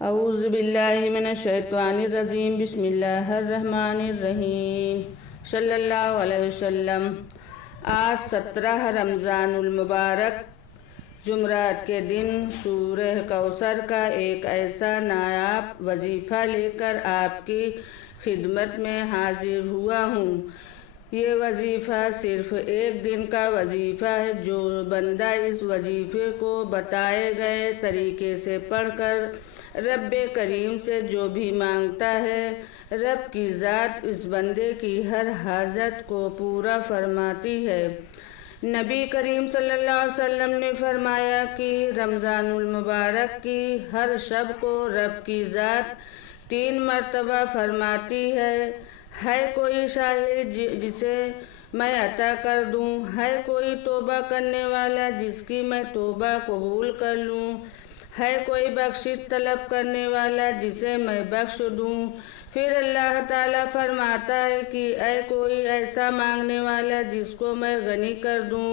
اعوذ باللہ من الشیطان الرجیم بسم اللہ الرحمن الرحیم صلی اللہ علیہ وسلم۔ آج 17 رمضان المبارک جمعرات کے دن سورہ کوثر کا ایک ایسا نایاب وظیفہ لے کر آپ کی خدمت میں حاضر ہوا ہوں۔ یہ وظیفہ صرف ایک دن کا وظیفہ ہے۔ جو بندہ اس وظیفے کو بتائے گئے طریقے سے پڑھ کر رب کریم سے جو بھی مانگتا ہے، رب کی ذات اس بندے کی ہر حاجت کو پورا فرماتی ہے۔ نبی کریم صلی اللہ علیہ وسلم نے فرمایا کہ رمضان المبارک کی ہر شب کو رب کی ذات 3 مرتبہ فرماتی ہے کوئی شاہد جسے میں عطا کر دوں، ہے کوئی توبہ کرنے والا جس کی میں توبہ قبول کر لوں، ہے کوئی بخشش طلب کرنے والا جسے میں بخش دوں۔ پھر اللہ تعالیٰ فرماتا ہے کہ اے کوئی ایسا مانگنے والا جس کو میں غنی کر دوں،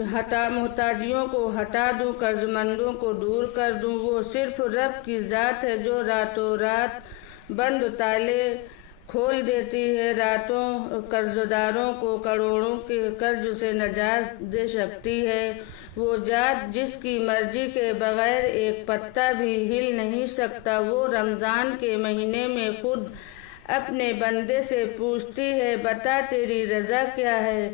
محتاجیوں کو ہٹا دوں، قرض مندوں کو دور کر دوں۔ وہ صرف رب کی ذات ہے جو راتوں رات بند تالے کھول دیتی ہے، راتوں قرض داروں کو کروڑوں کے قرض سے نجات دے سکتی ہے۔ وہ ذات جس کی مرضی کے بغیر ایک پتا بھی ہل نہیں سکتا، وہ رمضان کے مہینے میں خود اپنے بندے سے پوچھتی ہے، بتا تیری رضا کیا ہے،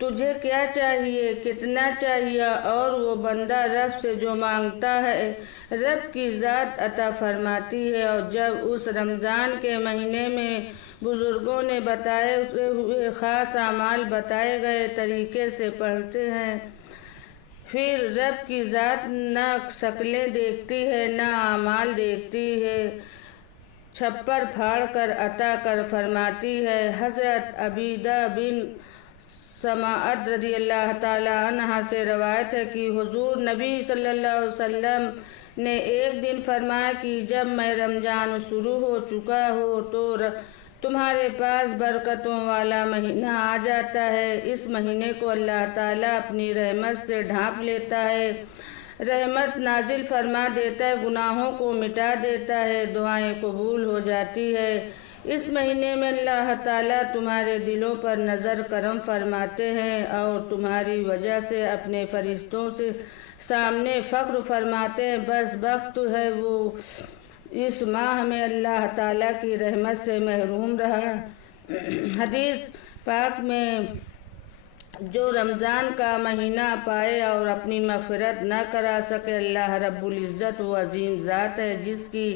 تجھے کیا چاہیے، کتنا چاہیے، اور وہ بندہ رب سے جو مانگتا ہے رب کی ذات عطا فرماتی ہے۔ اور جب اس رمضان کے مہینے میں بزرگوں نے بتائے ہوئے خاص اعمال بتائے گئے طریقے سے پڑھتے ہیں، پھر رب کی ذات نہ شکلیں دیکھتی ہے نہ اعمال دیکھتی ہے، چھپر پھاڑ کر عطا کر فرماتی ہے۔ حضرت عبیدہ بن سماعت رضی اللہ تعالیٰ عنہ سے روایت ہے کہ حضور نبی صلی اللہ علیہ وسلم نے ایک دن فرمایا کہ جب میں رمضان شروع ہو چکا ہو تو تمہارے پاس برکتوں والا مہینہ آ جاتا ہے۔ اس مہینے کو اللہ تعالیٰ اپنی رحمت سے ڈھانپ لیتا ہے، رحمت نازل فرما دیتا ہے، گناہوں کو مٹا دیتا ہے، دعائیں قبول ہو جاتی ہے۔ اس مہینے میں اللہ تعالیٰ تمہارے دلوں پر نظر کرم فرماتے ہیں اور تمہاری وجہ سے اپنے فرشتوں سے سامنے فخر فرماتے ہیں۔ بس وقت ہے وہ اس ماہ میں اللہ تعالیٰ کی رحمت سے محروم رہا۔ حدیث پاک میں جو رمضان کا مہینہ پائے اور اپنی مغفرت نہ کرا سکے، اللہ رب العزت وہ عظیم ذات ہے جس کی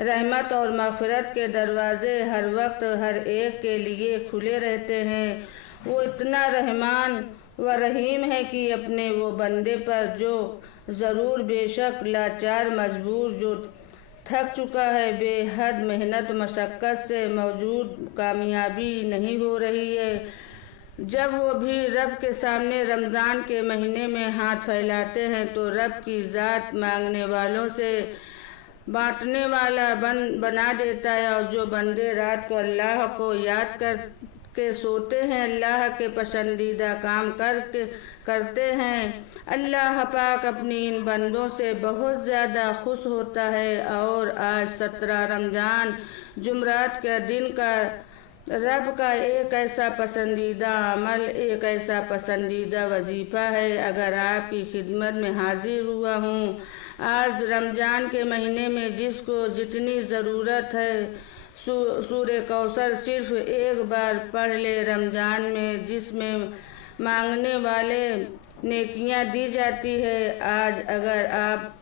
رحمت اور مغفرت کے دروازے ہر وقت ہر ایک کے لیے کھلے رہتے ہیں۔ وہ اتنا رحمان و رحیم ہے کہ اپنے وہ بندے پر جو ضرور بے شک لاچار مجبور جو تھک چکا ہے، بے حد محنت مشقت سے موجود کامیابی نہیں ہو رہی ہے، جب وہ بھی رب کے سامنے رمضان کے مہینے میں ہاتھ پھیلاتے ہیں تو رب کی ذات مانگنے والوں سے بانٹنے والا بنا دیتا ہے۔ اور جو بندے رات کو اللہ کو یاد کر کے سوتے ہیں، اللہ کے پسندیدہ کام کرتے ہیں، اللہ پاک اپنی ان بندوں سے بہت زیادہ خوش ہوتا ہے۔ اور آج 17 رمضان جمعرات کے دن کا رب کا ایک ایسا پسندیدہ عمل، ایک ایسا پسندیدہ وظیفہ ہے۔ اگر آپ کی خدمت میں حاضر ہوا ہوں آج رمضان کے مہینے میں، جس کو جتنی ضرورت ہے سورہ کوثر صرف ایک بار پڑھ لے رمضان میں، جس میں مانگنے والے نیکیاں دی جاتی ہے۔ آج اگر آپ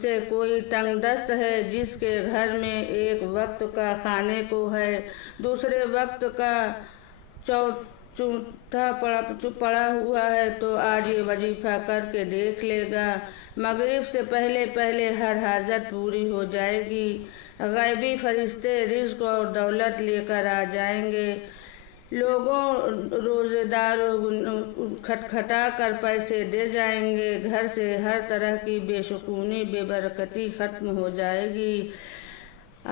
سے کوئی تنگ دست ہے جس کے گھر میں ایک وقت کا کھانے کو ہے، دوسرے وقت کا چوتھا پڑا ہوا ہے، تو آج یہ وظیفہ کر کے دیکھ لے گا، مغرب سے پہلے ہر حاجت پوری ہو جائے گی، غیبی فرشتے رزق اور دولت لے کر آ جائیں گے، لوگوں روزے دار کھٹکھٹا کر پیسے دے جائیں گے، گھر سے ہر طرح کی بے سکونی بے برکتی ختم ہو جائے گی،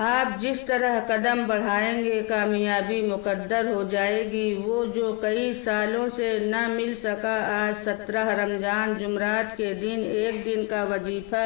آپ جس طرح قدم بڑھائیں گے کامیابی مقدر ہو جائے گی۔ وہ جو کئی سالوں سے نہ مل سکا، آج 17 رمضان جمعرات کے دن ایک دن کا وظیفہ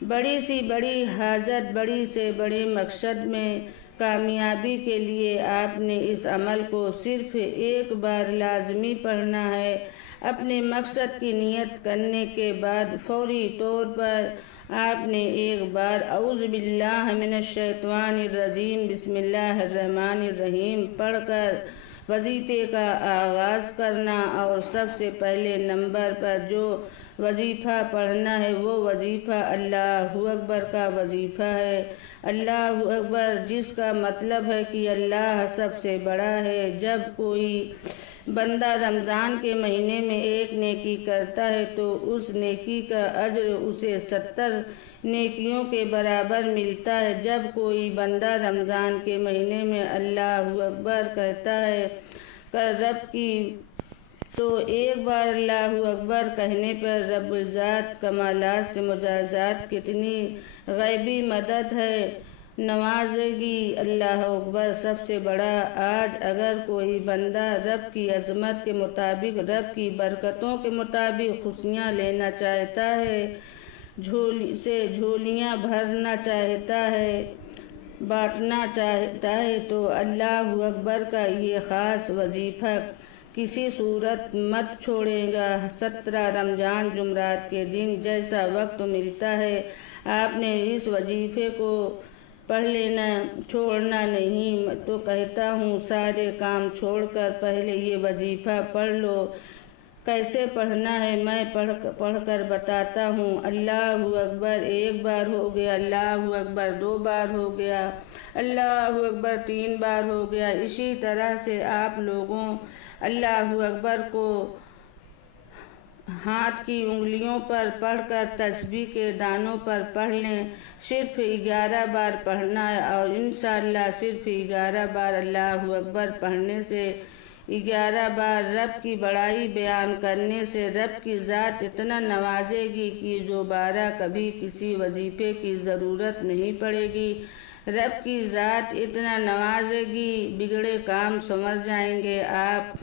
بڑی سی بڑی حاجت، بڑی سے بڑے مقصد میں کامیابی کے لیے آپ نے اس عمل کو صرف ایک بار لازمی پڑھنا ہے۔ اپنے مقصد کی نیت کرنے کے بعد فوری طور پر آپ نے ایک بار اعوذ باللہ من الشیطان الرجیم بسم اللہ الرحمن الرحیم پڑھ کر وظیفے کا آغاز کرنا، اور سب سے پہلے نمبر پر جو وظیفہ پڑھنا ہے وہ وظیفہ اللہ اکبر کا وظیفہ ہے۔ اللہ اکبر، جس کا مطلب ہے کہ اللہ سب سے بڑا ہے۔ جب کوئی بندہ رمضان کے مہینے میں ایک نیکی کرتا ہے تو اس نیکی کا اجر اسے 70 نیکیوں کے برابر ملتا ہے۔ جب کوئی بندہ رمضان کے مہینے میں اللہ اکبر کہتا ہے رب کی، تو ایک بار اللہ اکبر کہنے پر رب الذات کمالات سے مجازات کتنی غیبی مدد ہے نوازے گی۔ اللہ اکبر سب سے بڑا۔ آج اگر کوئی بندہ رب کی عظمت کے مطابق، رب کی برکتوں کے مطابق خوشیاں لینا چاہتا ہے، جھولیاں بھرنا چاہتا ہے، بانٹنا چاہتا ہے، تو اللہ اکبر کا یہ خاص وظیفہ کسی صورت مت چھوڑے گا۔ 17 رمضان جمعرات کے دن جیسا وقت ملتا ہے، آپ نے اس وظیفے کو پڑھ لینا، چھوڑنا نہیں۔ میں تو کہتا ہوں سارے کام چھوڑ کر پہلے یہ وظیفہ پڑھ لو۔ کیسے پڑھنا ہے میں پڑھ کر بتاتا ہوں۔ اللہ اکبر ایک بار ہو گیا، اللہ اکبر 2 بار ہو گیا، اللہ اکبر 3 بار ہو گیا۔ اسی طرح سے آپ لوگوں اللہ اکبر کو ہاتھ کی انگلیوں پر پڑھ کر تسبیح کے دانوں پر پڑھ لیں۔ صرف 11 بار پڑھنا ہے، اور انشاءاللہ صرف 11 بار اللہ اکبر پڑھنے سے، 11 بار رب کی بڑائی بیان کرنے سے رب کی ذات اتنا نوازے گی کہ دوبارہ کبھی کسی وظیفے کی ضرورت نہیں پڑے گی۔ رب کی ذات اتنا نوازے گی، بگڑے کام سنور جائیں گے۔ آپ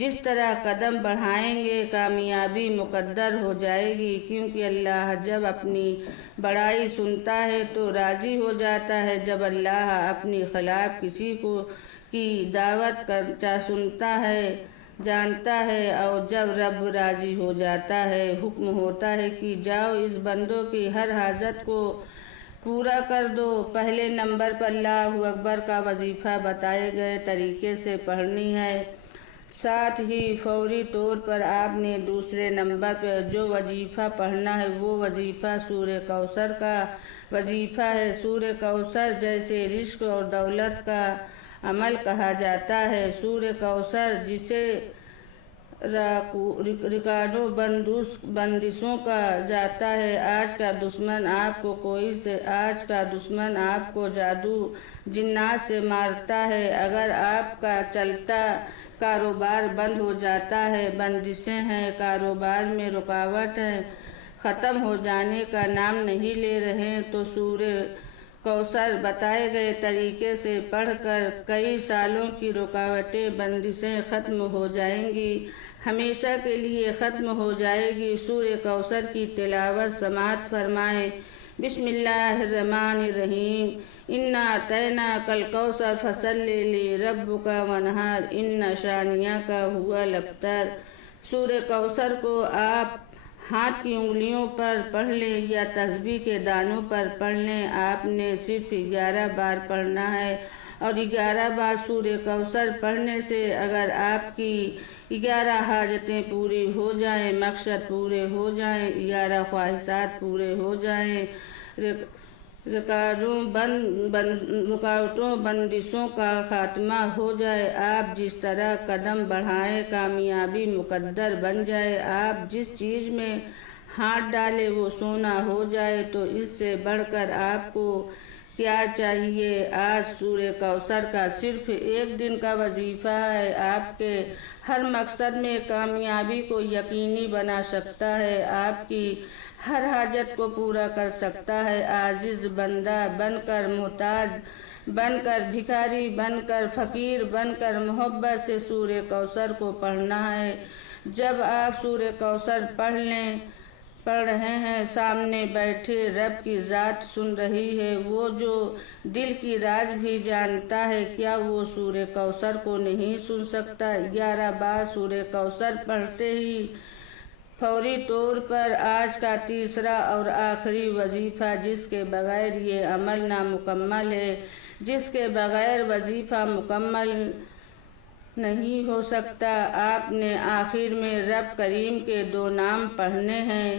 جس طرح قدم بڑھائیں گے کامیابی مقدر ہو جائے گی، کیونکہ اللہ جب اپنی بڑائی سنتا ہے تو راضی ہو جاتا ہے۔ جب اللہ اپنی خلاف کسی کی دعوت سنتا ہے، جانتا ہے، اور جب رب راضی ہو جاتا ہے، حکم ہوتا ہے کہ جاؤ اس بندوں کی ہر حاجت کو پورا کر دو۔ پہلے نمبر پر اللہ اکبر کا وظیفہ بتائے گئے طریقے سے پڑھنی ہے۔ ساتھ ہی فوری طور پر آپ نے دوسرے نمبر پر جو وظیفہ پڑھنا ہے وہ وظیفہ سورہ کوثر کا وظیفہ ہے۔ سورہ کوثر جیسے رزق اور دولت کا عمل کہا جاتا ہے۔ سورہ کوثر جسے ریکارڈوں بندشوں کا جاتا ہے۔ آج کا دشمن آپ کو جادو جنات سے مارتا ہے۔ اگر آپ کا چلتا کاروبار بند ہو جاتا ہے، بندشیں ہیں، کاروبار میں رکاوٹ ہے، ختم ہو جانے کا نام نہیں لے رہے، تو سورہ کوثر بتائے گئے طریقے سے پڑھ کر کئی سالوں کی رکاوٹیں، بندشیں ختم ہو جائیں گی، ہمیشہ کے لیے ختم ہو جائے گی۔ سورہ کوثر کی تلاوت سماعت فرمائیں۔ بسم اللہ الرحمن الرحیم۔ انا اعطیناک الکوثر فصلی لربک وانحر ان شانئک ھو الابتر۔ سورہ کوثر کو آپ ہاتھ کی انگلیوں پر پڑھ لیں یا تسبیح کے دانوں پر پڑھ لیں۔ آپ نے صرف 11 بار پڑھنا ہے، اور 11 بار سورہ کوثر پڑھنے سے اگر آپ کی 11 حاجتیں پوری ہو جائیں، مقصد پورے ہو جائیں، 11 خواہشات پورے ہو جائیں، رکاوٹوں بندشوں کا خاتمہ ہو جائے، آپ جس طرح قدم بڑھائیں کامیابی مقدر بن جائے، آپ جس چیز میں ہاتھ ڈالے وہ سونا ہو جائے، تو اس سے بڑھ کر آپ کو کیا چاہیے۔ آج سورہ کوثر کا صرف ایک دن کا وظیفہ ہے، آپ کے ہر مقصد میں کامیابی کو یقینی بنا سکتا ہے، آپ کی ہر حاجت کو پورا کر سکتا ہے۔ عاجز بندہ بن کر، محتاج بن کر، بھکاری بن کر، فقیر بن کر محبت سے سورہ کوثر کو پڑھنا ہے۔ جب آپ سورہ کوثر پڑھ لیں پڑھ رہے ہیں، سامنے بیٹھے رب کی ذات سن رہی ہے، وہ جو دل کی راز بھی جانتا ہے، کیا وہ سورہ کوثر کو نہیں سن سکتا؟ 11 بار سورہ کوثر پڑھتے ہی فوری طور پر آج کا تیسرا اور آخری وظیفہ، جس کے بغیر یہ عمل نامکمل ہے، جس کے بغیر وظیفہ مکمل نہیں ہو سکتا۔ آپ نے آخر میں رب کریم کے 2 نام پڑھنے ہیں۔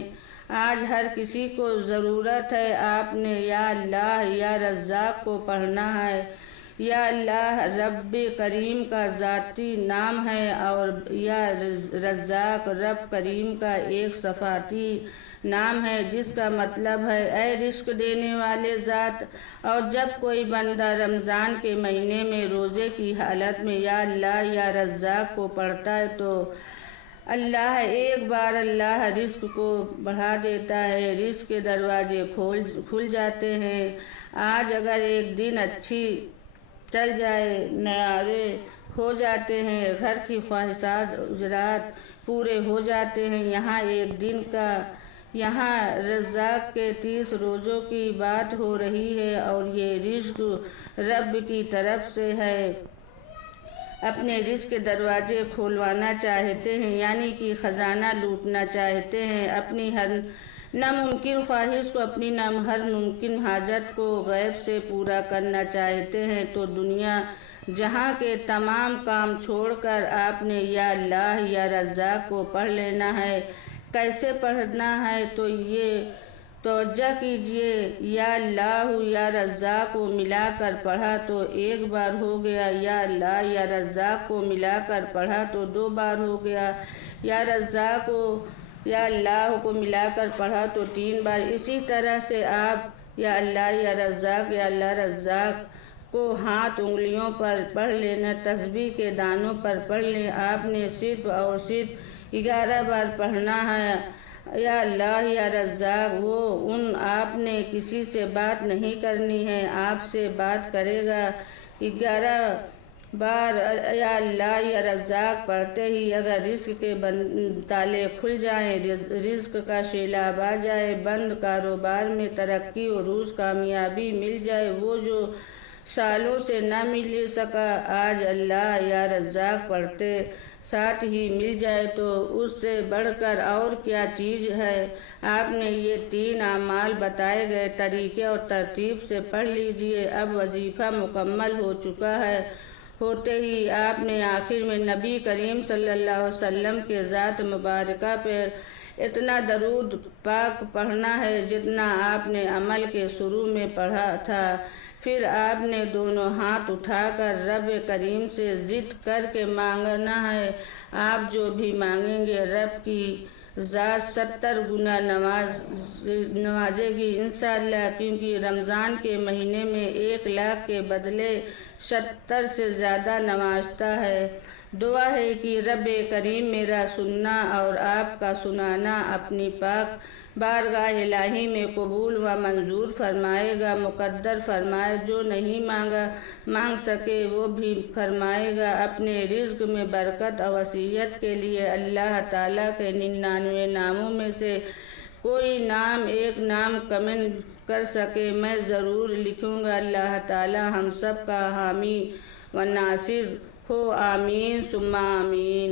آج ہر کسی کو ضرورت ہے، آپ نے یا اللہ یا رزاق کو پڑھنا ہے۔ یا اللہ رب کریم کا ذاتی نام ہے اور یا رزاق رب کریم کا ایک صفاتی نام ہے، جس کا مطلب ہے اے رزق دینے والے ذات۔ اور جب کوئی بندہ رمضان کے مہینے میں روزے کی حالت میں یا اللہ یا رزاق کو پڑھتا ہے تو اللہ ایک بار اللہ رزق کو بڑھا دیتا ہے، رزق کے دروازے کھل جاتے ہیں۔ آج اگر ایک دن اچھی چل جائے، نیارے ہو جاتے ہیں، گھر کی خواہشات اجرات پورے ہو جاتے ہیں، یہاں ایک دن کا، یہاں رزاق کے 30 روزوں کی بات ہو رہی ہے اور یہ رزق رب کی طرف سے ہے۔ اپنے رزق کے دروازے کھولوانا چاہتے ہیں، یعنی کہ خزانہ لوٹنا چاہتے ہیں، اپنی ہر ناممکن خواہش کو، اپنی ہر ممکن حاجت کو غیب سے پورا کرنا چاہتے ہیں، تو دنیا جہاں کے تمام کام چھوڑ کر آپ نے یا اللہ یا رزاق کو پڑھ لینا ہے۔ کیسے پڑھنا ہے تو یہ توجہ کیجیے، یا اللہ یا رزاق کو ملا کر پڑھا تو ایک بار ہو گیا، یا اللہ یا رزاق کو ملا کر پڑھا تو 2 بار ہو گیا، یا رزاق کو یا اللہ کو ملا کر پڑھا تو 3 بار۔ اسی طرح سے آپ یا اللہ یا رزاق کو ہاتھ انگلیوں پر پڑھ لینا، تسبیح کے دانوں پر پڑھ لیں۔ آپ نے صرف اور صرف 11 بار پڑھنا ہے، یا اللہ یا رزاق۔ آپ نے کسی سے بات نہیں کرنی ہے، آپ سے بات کرے گا۔ 11 بار یا اللہ یا رزاق پڑھتے ہی اگر رزق کے تالے کھل جائیں، رزق کا سیلاب آ جائے، بند کاروبار میں ترقی عروج کامیابی مل جائے، وہ جو سالوں سے نہ مل سکا، آج اللہ یا رزاق پڑھتے ساتھ ہی مل جائے تو اس سے بڑھ کر اور کیا چیز ہے۔ آپ نے یہ 3 اعمال بتائے گئے طریقے اور ترتیب سے پڑھ لیجئے۔ اب وظیفہ مکمل ہو چکا ہے، ہوتے ہی آپ نے آخر میں نبی کریم صلی اللہ علیہ وسلم کے ذات مبارکہ پر اتنا درود پاک پڑھنا ہے جتنا آپ نے عمل کے شروع میں پڑھا تھا۔ پھر آپ نے دونوں ہاتھ اٹھا کر رب کریم سے ضد کر کے مانگنا ہے۔ آپ جو بھی مانگیں گے رب کی ذات 70 گنا نوازے گی انشاءاللہ، کیونکہ رمضان کے مہینے میں 1 لاکھ کے بدلے 70 سے زیادہ نوازتا ہے۔ دعا ہے کہ رب کریم میرا سننا اور آپ کا سنانا اپنی پاک بارگاہ الہی میں قبول و منظور فرمائے گا، مقدر فرمائے۔ جو نہیں مانگ سکے وہ بھی فرمائے گا۔ اپنے رزق میں برکت اور وسعت کے لیے اللہ تعالیٰ کے 99 ناموں میں سے کوئی نام، ایک نام کمنٹ کر سکے، میں ضرور لکھوں گا۔ اللہ تعالیٰ ہم سب کا حامی و ناصر ہو، آمین ثم آمین۔